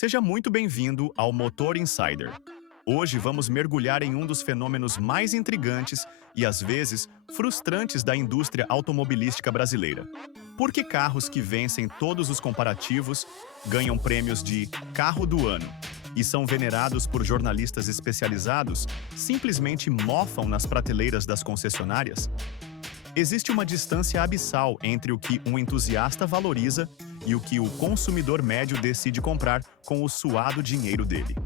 Seja muito bem-vindo ao Motor Insider. Hoje vamos mergulhar em um dos fenômenos mais intrigantes e, às vezes, frustrantes da indústria automobilística brasileira. Por que carros que vencem todos os comparativos ganham prêmios de carro do ano e são venerados por jornalistas especializados simplesmente mofam nas prateleiras das concessionárias? Existe uma distância abissal entre o que um entusiasta valoriza e o que o consumidor médio decide comprar com o suado dinheiro dele.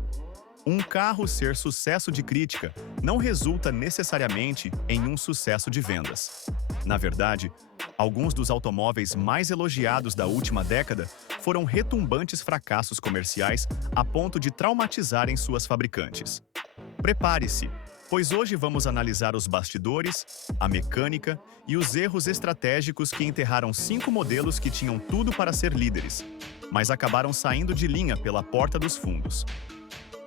Um carro ser sucesso de crítica não resulta necessariamente em um sucesso de vendas. Na verdade, alguns dos automóveis mais elogiados da última década foram retumbantes fracassos comerciais a ponto de traumatizarem suas fabricantes. Prepare-se, pois hoje vamos analisar os bastidores, a mecânica e os erros estratégicos que enterraram 5 modelos que tinham tudo para ser líderes, mas acabaram saindo de linha pela porta dos fundos.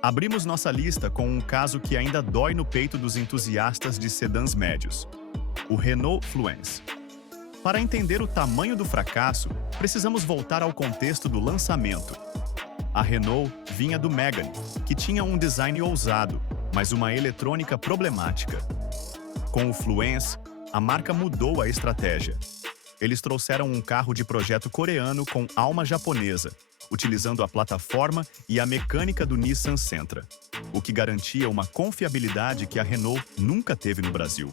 Abrimos nossa lista com um caso que ainda dói no peito dos entusiastas de sedãs médios: o Renault Fluence. Para entender o tamanho do fracasso, precisamos voltar ao contexto do lançamento. A Renault vinha do Megane, que tinha um design ousado, mas uma eletrônica problemática. Com o Fluence, a marca mudou a estratégia. Eles trouxeram um carro de projeto coreano com alma japonesa, utilizando a plataforma e a mecânica do Nissan Sentra, o que garantia uma confiabilidade que a Renault nunca teve no Brasil.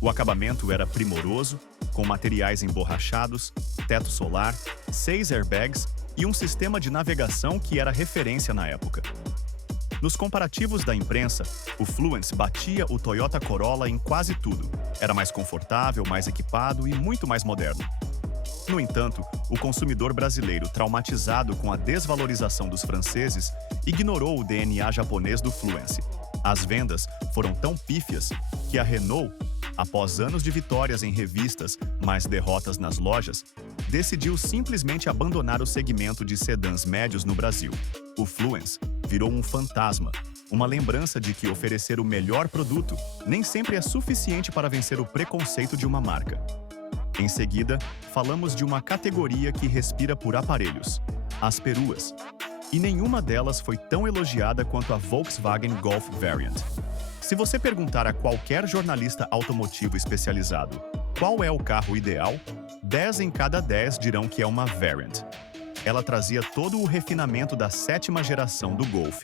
O acabamento era primoroso, com materiais emborrachados, teto solar, 6 airbags e um sistema de navegação que era referência na época. Nos comparativos da imprensa, o Fluence batia o Toyota Corolla em quase tudo. Era mais confortável, mais equipado e muito mais moderno. No entanto, o consumidor brasileiro, traumatizado com a desvalorização dos franceses, ignorou o DNA japonês do Fluence. As vendas foram tão pífias que a Renault, após anos de vitórias em revistas, mas derrotas nas lojas, decidiu simplesmente abandonar o segmento de sedãs médios no Brasil. O Fluence virou um fantasma, uma lembrança de que oferecer o melhor produto nem sempre é suficiente para vencer o preconceito de uma marca. Em seguida, falamos de uma categoria que respira por aparelhos: as peruas. E nenhuma delas foi tão elogiada quanto a Volkswagen Golf Variant. Se você perguntar a qualquer jornalista automotivo especializado qual é o carro ideal, 10 em cada 10 dirão que é uma Variant. Ela trazia todo o refinamento da 7ª geração do Golf,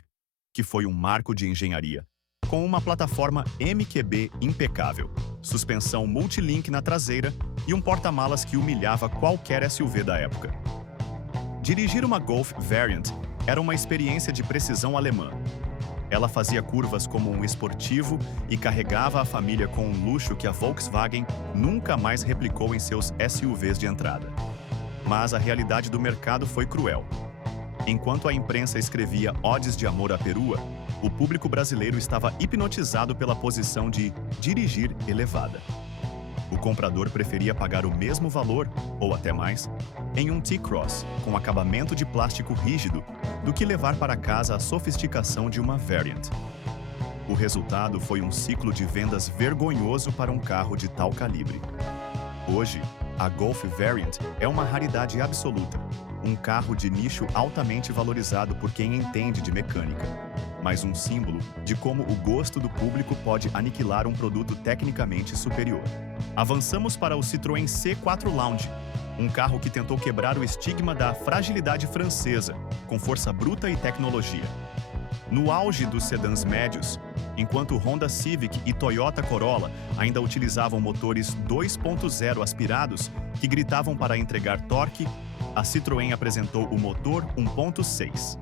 que foi um marco de engenharia, com uma plataforma MQB impecável, suspensão multilink na traseira e um porta-malas que humilhava qualquer SUV da época. Dirigir uma Golf Variant era uma experiência de precisão alemã. Ela fazia curvas como um esportivo e carregava a família com um luxo que a Volkswagen nunca mais replicou em seus SUVs de entrada. Mas a realidade do mercado foi cruel. Enquanto a imprensa escrevia odes de amor à perua, o público brasileiro estava hipnotizado pela posição de dirigir elevada. O comprador preferia pagar o mesmo valor, ou até mais, em um T-Cross com acabamento de plástico rígido do que levar para casa a sofisticação de uma Variant. O resultado foi um ciclo de vendas vergonhoso para um carro de tal calibre. Hoje, a Golf Variant é uma raridade absoluta, um carro de nicho altamente valorizado por quem entende de mecânica, mas um símbolo de como o gosto do público pode aniquilar um produto tecnicamente superior. Avançamos para o Citroën C4 Lounge, um carro que tentou quebrar o estigma da fragilidade francesa, com força bruta e tecnologia. No auge dos sedãs médios, enquanto Honda Civic e Toyota Corolla ainda utilizavam motores 2.0 aspirados que gritavam para entregar torque, a Citroën apresentou o motor 1.6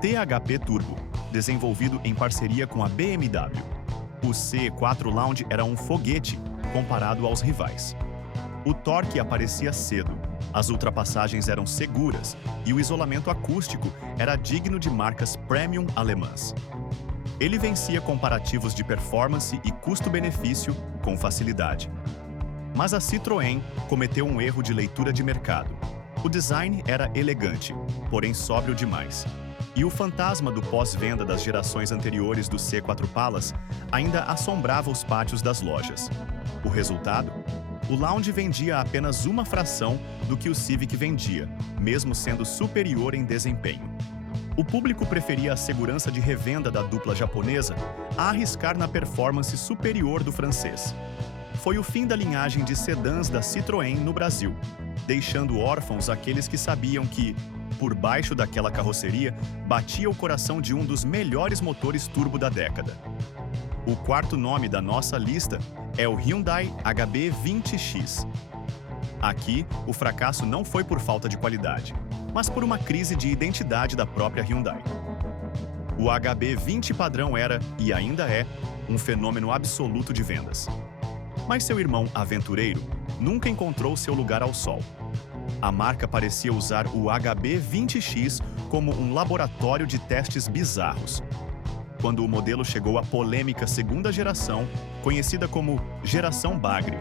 THP Turbo, desenvolvido em parceria com a BMW. O C4 Lounge era um foguete comparado aos rivais. O torque aparecia cedo, as ultrapassagens eram seguras e o isolamento acústico era digno de marcas premium alemãs. Ele vencia comparativos de performance e custo-benefício com facilidade. Mas a Citroën cometeu um erro de leitura de mercado. O design era elegante, porém sóbrio demais. E o fantasma do pós-venda das gerações anteriores do C4 Palace ainda assombrava os pátios das lojas. O resultado? O Lounge vendia apenas uma fração do que o Civic vendia, mesmo sendo superior em desempenho. O público preferia a segurança de revenda da dupla japonesa a arriscar na performance superior do francês. Foi o fim da linhagem de sedãs da Citroën no Brasil, deixando órfãos aqueles que sabiam que, por baixo daquela carroceria, batia o coração de um dos melhores motores turbo da década. O quarto nome da nossa lista é o Hyundai HB20X. Aqui, o fracasso não foi por falta de qualidade, mas por uma crise de identidade da própria Hyundai. O HB20 padrão era, e ainda é, um fenômeno absoluto de vendas. Mas seu irmão aventureiro nunca encontrou seu lugar ao sol. A marca parecia usar o HB20X como um laboratório de testes bizarros. Quando o modelo chegou à polêmica segunda geração, conhecida como Geração Bagre,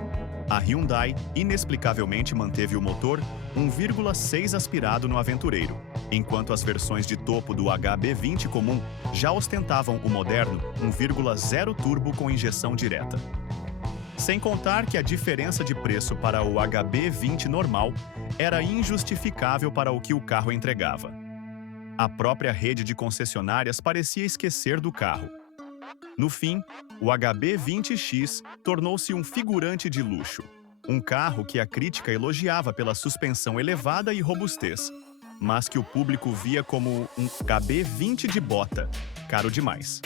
a Hyundai inexplicavelmente manteve o motor 1,6 aspirado no Aventureiro, enquanto as versões de topo do HB20 comum já ostentavam o moderno 1,0 turbo com injeção direta. Sem contar que a diferença de preço para o HB20 normal era injustificável para o que o carro entregava. A própria rede de concessionárias parecia esquecer do carro. No fim, o HB20X tornou-se um figurante de luxo, um carro que a crítica elogiava pela suspensão elevada e robustez, mas que o público via como um HB20 de bota, caro demais.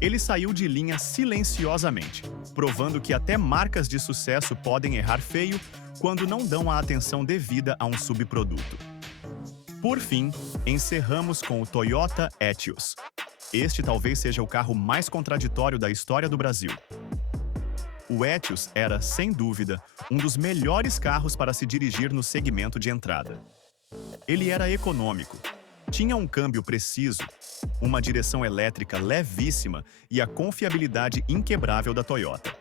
Ele saiu de linha silenciosamente, provando que até marcas de sucesso podem errar feio quando não dão a atenção devida a um subproduto. Por fim, encerramos com o Toyota Etios. Este talvez seja o carro mais contraditório da história do Brasil. O Etios era, sem dúvida, um dos melhores carros para se dirigir no segmento de entrada. Ele era econômico, tinha um câmbio preciso, uma direção elétrica levíssima e a confiabilidade inquebrável da Toyota.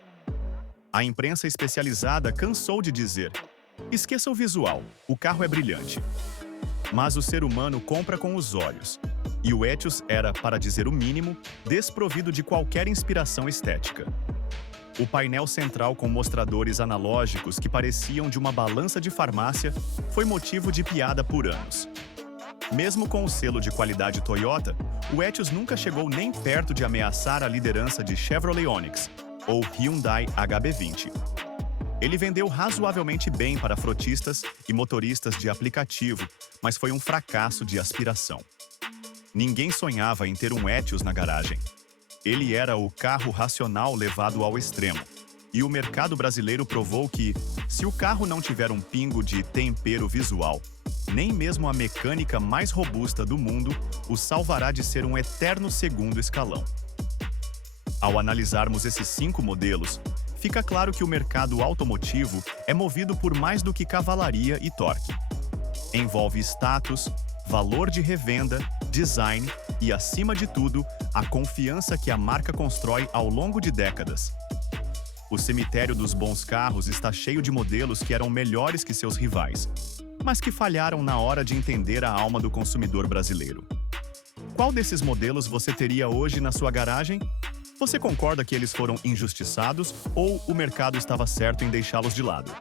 A imprensa especializada cansou de dizer: esqueça o visual, o carro é brilhante. Mas o ser humano compra com os olhos, e o Etios era, para dizer o mínimo, desprovido de qualquer inspiração estética. O painel central com mostradores analógicos que pareciam de uma balança de farmácia foi motivo de piada por anos. Mesmo com o selo de qualidade Toyota, o Etios nunca chegou nem perto de ameaçar a liderança de Chevrolet Onix, ou Hyundai HB20. Ele vendeu razoavelmente bem para frotistas e motoristas de aplicativo, mas foi um fracasso de aspiração. Ninguém sonhava em ter um Etios na garagem. Ele era o carro racional levado ao extremo, e o mercado brasileiro provou que, se o carro não tiver um pingo de tempero visual, nem mesmo a mecânica mais robusta do mundo o salvará de ser um eterno segundo escalão. Ao analisarmos esses 5 modelos, fica claro que o mercado automotivo é movido por mais do que cavalaria e torque. Envolve status, valor de revenda, design e, acima de tudo, a confiança que a marca constrói ao longo de décadas. O cemitério dos bons carros está cheio de modelos que eram melhores que seus rivais, mas que falharam na hora de entender a alma do consumidor brasileiro. Qual desses modelos você teria hoje na sua garagem? Você concorda que eles foram injustiçados ou o mercado estava certo em deixá-los de lado?